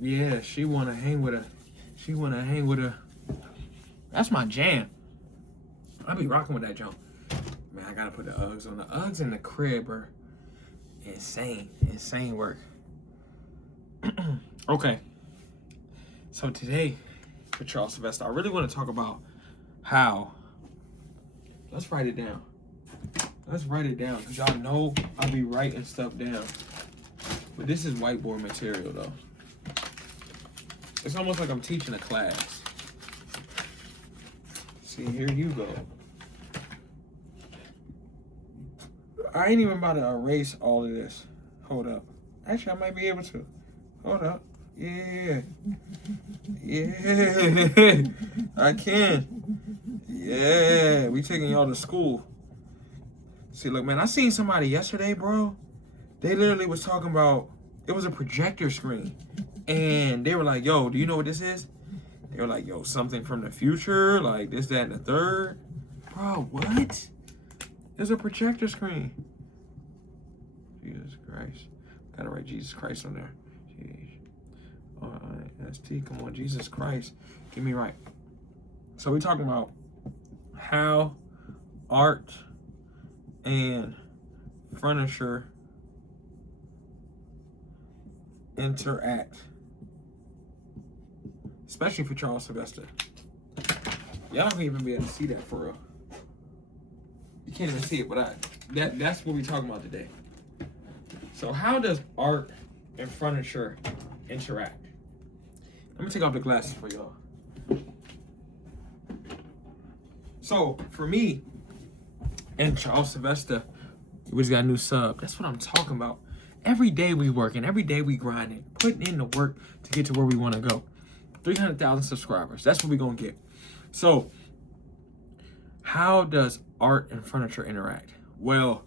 Yeah, she wanna hang with a. That's my jam. I be rocking with that jump. Man, I gotta put the Uggs on. The Uggs in the crib are insane work. Okay, so today for Charles Sylvester, I really want to talk about how. Let's write it down. Because y'all know I be writing stuff down. But this is whiteboard material though. It's almost like I'm teaching a class. See, here you go. I ain't even about to erase all of this. Hold up. Actually, I might be able to. Hold up. Yeah. Yeah. I can. Yeah. We taking y'all to school. See, look, man, I seen somebody yesterday, bro. They literally was talking about, it was a projector screen. And they were like, yo, do you know what this is? They were like, yo, something from the future, like this, that, and the third. Bro, what? There's a projector screen. Jesus Christ. Gotta write Jesus Christ on there. R-I-S-T, come on, Jesus Christ. Get me right. So we're talking about how art and furniture interact. Especially for Charles Sylvester. Y'all don't even be able to see that for real. You can't even see it, but that's what we're talking about today. So how does art and furniture interact? Let me take off the glasses for y'all. So for me and Charles Sylvester, we just got a new sub. That's what I'm talking about. Every day we working, every day we grinding, putting in the work to get to where we want to go. 300,000 subscribers. That's what we're gonna get. So how does art and furniture interact? Well,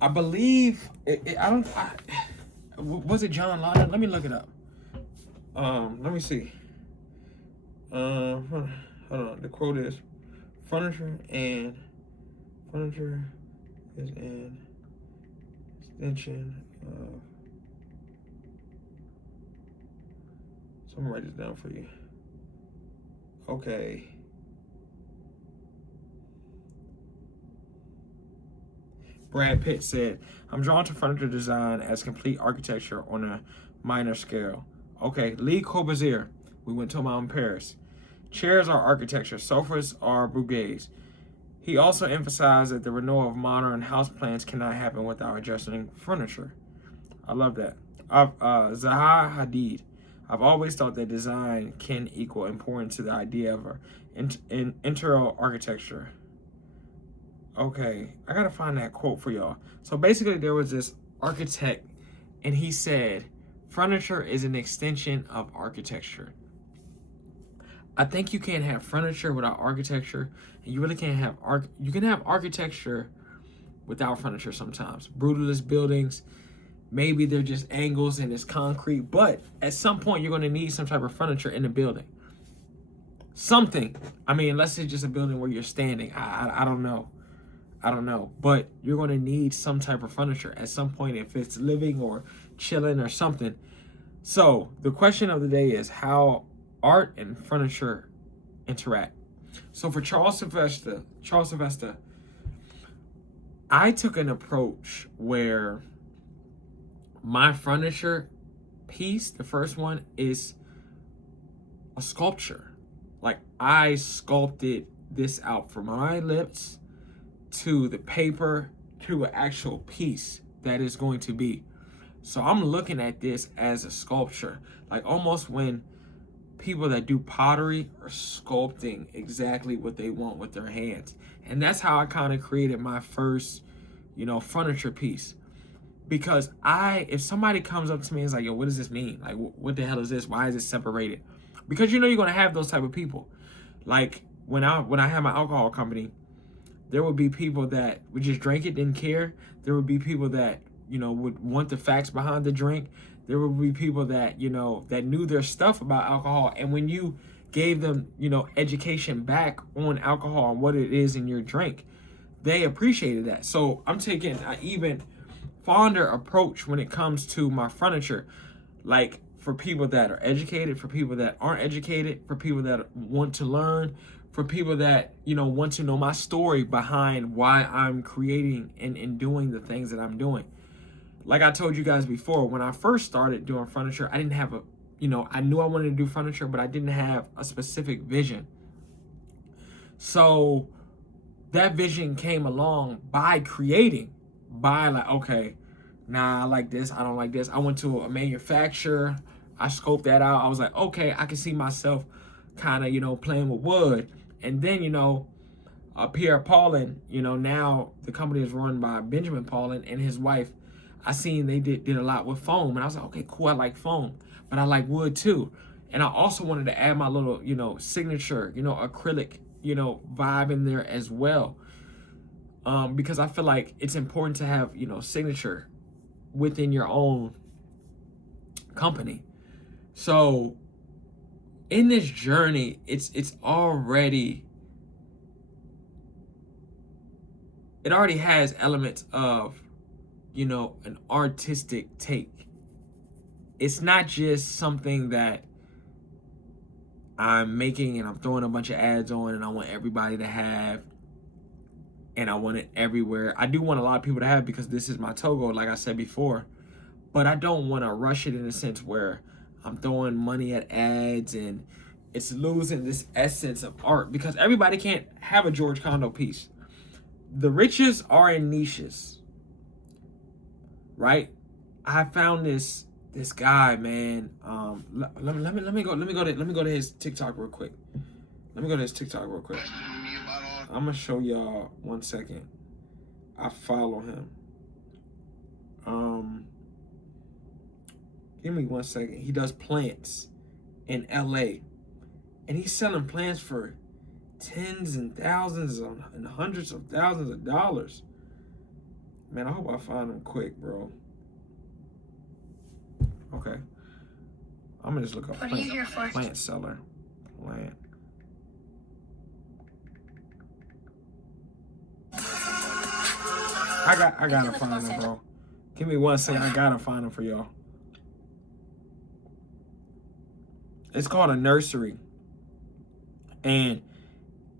I believe was it John Lydon? Let me look it up. Let me see. Hold on. The quote is, furniture is an extension of. So I'm gonna write this down for you. Okay. Brad Pitt said, I'm drawn to furniture design as complete architecture on a minor scale. Okay, Lee Corbusier, we went to him out in Paris. Chairs are architecture, sofas are bouquets. He also emphasized that the renewal of modern house plans cannot happen without adjusting furniture. I love that. Zaha Hadid, I've always thought that design can equal importance to the idea of interior architecture. Okay, I gotta find that quote for y'all. So basically there was this architect and he said, furniture is an extension of architecture. I think you can't have furniture without architecture, and you really can't have you can have architecture without furniture sometimes. Brutalist buildings, maybe they're just angles and it's concrete, but at some point you're gonna need some type of furniture in the building. Something. I mean, unless it's just a building where you're standing. I don't know. But you're going to need some type of furniture at some point if it's living or chilling or something. So the question of the day is how art and furniture interact. So for Charles Sylvester, I took an approach where my furniture piece, the first one, is a sculpture. Like I sculpted this out from my lips to the paper to an actual piece that is going to be. So I'm looking at this as a sculpture, like almost when people that do pottery are sculpting exactly what they want with their hands. And that's how I kind of created my first, furniture piece. Because if somebody comes up to me and is like, yo, what does this mean? Like, what the hell is this? Why is it separated? Because you're going to have those type of people. Like when I had my alcohol company, there would be people that would just drink it, didn't care. There would be people that, would want the facts behind the drink. There would be people that, that knew their stuff about alcohol. And when you gave them, education back on alcohol and what it is in your drink, they appreciated that. So I'm taking an even fonder approach when it comes to my furniture. Like for people that are educated, for people that aren't educated, for people that want to learn, for people that, you know, want to know my story behind why I'm creating and doing the things that I'm doing. Like I told you guys before, when I first started doing furniture, I didn't have a, you know, I knew I wanted to do furniture, but I didn't have a specific vision. So that vision came along by creating, by like, okay, nah, I like this, I don't like this. I went to a manufacturer, I scoped that out. I was like, okay, I can see myself kind of, you know, playing with wood. And then, you know, Pierre Paulin, you know, now the company is run by Benjamin Paulin and his wife. I seen they did a lot with foam, and I was like, okay, cool, I like foam, but I like wood too. And I also wanted to add my little, you know, signature, you know, acrylic, you know, vibe in there as well. Because I feel like it's important to have, you know, signature within your own company. So in this journey, it already has elements of, you know, an artistic take. It's not just something that I'm making and I'm throwing a bunch of ads on and I want everybody to have, and I want it everywhere. I do want a lot of people to have it because this is my Togo, like I said before, but I don't want to rush it in a sense where I'm throwing money at ads and it's losing this essence of art, because everybody can't have a George Condo piece. The riches are in niches, right? I found this guy, man. Let me go to his TikTok real quick. I'm gonna show y'all 1 second. I follow him. Give me 1 second. He does plants in LA, and he's selling plants for tens and thousands and hundreds of thousands of dollars. Man, I hope I find him quick, bro. Okay. I'm gonna just look up what are you here for? Plant seller. Plant. I gotta find him, bro. Give me 1 second. I gotta find him for y'all. It's called a nursery. And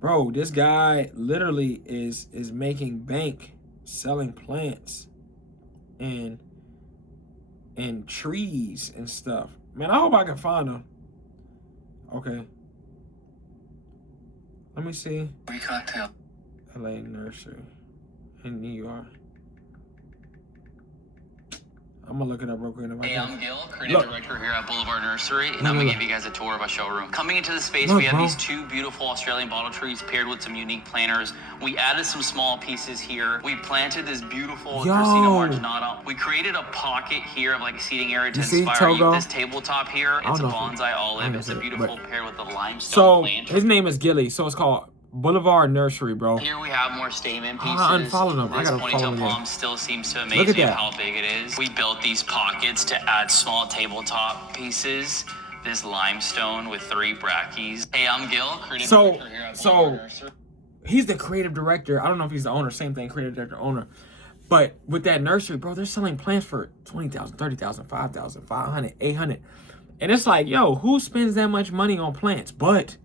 bro, this guy literally is making bank selling plants and trees and stuff. Man, I hope I can find him. Okay. Let me see. We cocktail. LA nursery in New York. I'm gonna look it up real quick. Hey, I'm Gil, creative director here at Boulevard Nursery, and I'm gonna give you guys a tour of our showroom. Coming into the space, we have these two beautiful Australian bottle trees paired with some unique planters. We added some small pieces here. We planted this beautiful Dracaena marginata. We created a pocket here of like a seating area to inspire you. This tabletop here, it's a bonsai olive. It's a beautiful pair with the limestone plant. His name is Gilly, so it's called Boulevard Nursery, bro. Here we have more stamen pieces. I unfollowed him. I This gotta follow ponytail him. palm still seems to amaze me of how big it is. We built these pockets to add small tabletop pieces. This limestone with 3 brackies. Hey, I'm Gil, creative director here at Boulevard Nursery. He's the creative director. I don't know if he's the owner. Same thing, creative director, owner. But with that nursery, bro, they're selling plants for $20,000, $30,000, $5,000, $500, $800. And it's like, yo, who spends that much money on plants? But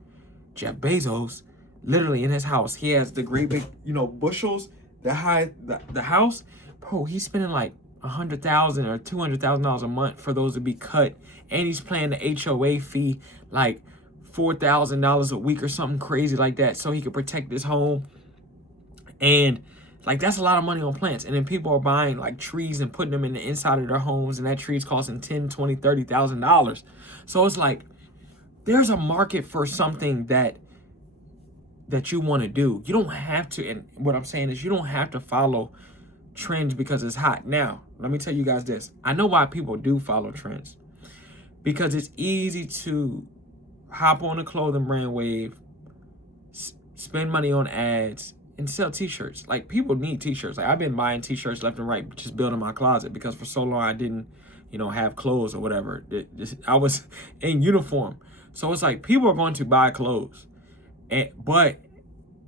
Jeff Bezos, literally in his house, he has the great big, you know, bushels that hide the house. Bro, he's spending like $100,000 or $200,000 a month for those to be cut. And he's paying the HOA fee like $4,000 a week or something crazy like that, so he could protect his home. And like, that's a lot of money on plants. And then people are buying like trees and putting them in the inside of their homes, and that tree's costing $10,000, $20,000, $30,000. So it's like, there's a market for something that you want to do. You don't have to, and what I'm saying is you don't have to follow trends because it's hot. Now, let me tell you guys this. I know why people do follow trends. Because it's easy to hop on a clothing brand wave, spend money on ads, and sell t-shirts. Like, people need t-shirts. Like, I've been buying t-shirts left and right, just building my closet, because for so long I didn't, you know, have clothes or whatever. I was in uniform. So it's like, people are going to buy clothes. But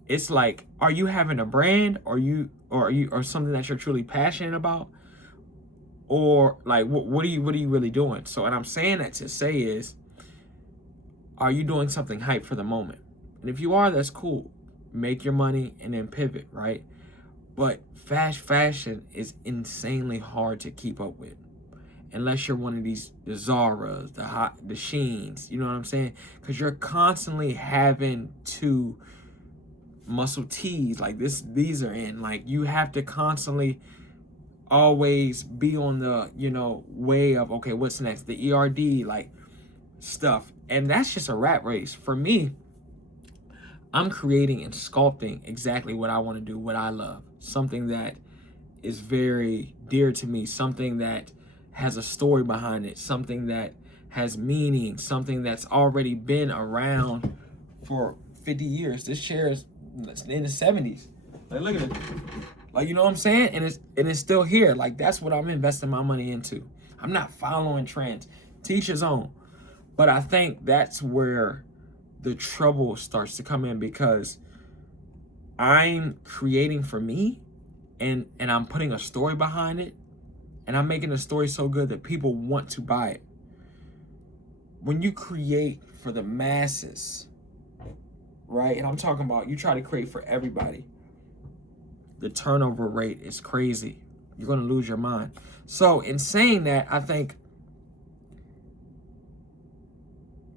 it's like, are you having a brand, or something that you're truly passionate about? Or like, what are you really doing? So, and I'm saying that to say is, are you doing something hype for the moment? And if you are, that's cool. Make your money and then pivot, right? But fast fashion is insanely hard to keep up with. Unless you're one of the Zaras, the Sheens, you know what I'm saying? Because you're constantly having to muscle tees like these are in. Like, you have to constantly always be on the, way of, okay, what's next? The ERD, like, stuff. And that's just a rat race. For me, I'm creating and sculpting exactly what I want to do, what I love. Something that is very dear to me, something that has a story behind it, something that has meaning, something that's already been around for 50 years. This chair is in the 70s. Like, look at it. Like, you know what I'm saying? And it's still here. Like, that's what I'm investing my money into. I'm not following trends. Teach his own. But I think that's where the trouble starts to come in, because I'm creating for me, and I'm putting a story behind it, and I'm making the story so good that people want to buy it. When you create for the masses, right? And I'm talking about you try to create for everybody, the turnover rate is crazy. You're going to lose your mind. So in saying that, I think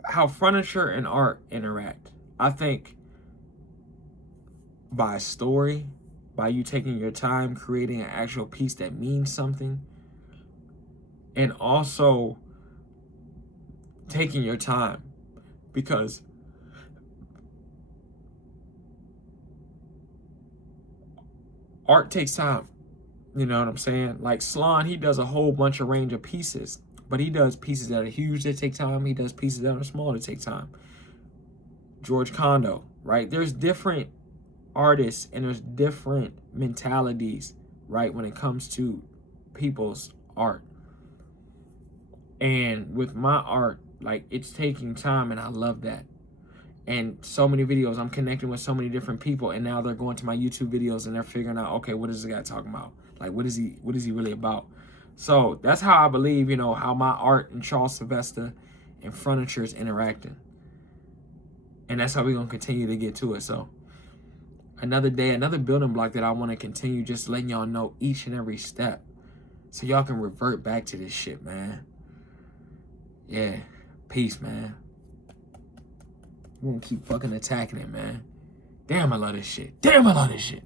how furniture and art interact, I think by a story, by you taking your time, creating an actual piece that means something, and also taking your time, because art takes time. You know what I'm saying? Like Salon, he does a whole bunch of range of pieces, but he does pieces that are huge that take time. He does pieces that are small that take time. George Condo, right? There's different artists and there's different mentalities, right, when it comes to people's art. And with my art, like, it's taking time, and I love that. And so many videos, I'm connecting with so many different people, and now they're going to my YouTube videos and they're figuring out, okay, what is this guy talking about? Like, what is he really about? So that's how I believe, how my art and CHARLESSYLVESTA and furniture is interacting. And that's how we're going to continue to get to it. So another day, another building block that I want to continue just letting y'all know each and every step, so y'all can revert back to this shit, man. Yeah. Peace, man. We're gonna keep fucking attacking it, man. Damn, I love this shit. Damn, I love this shit.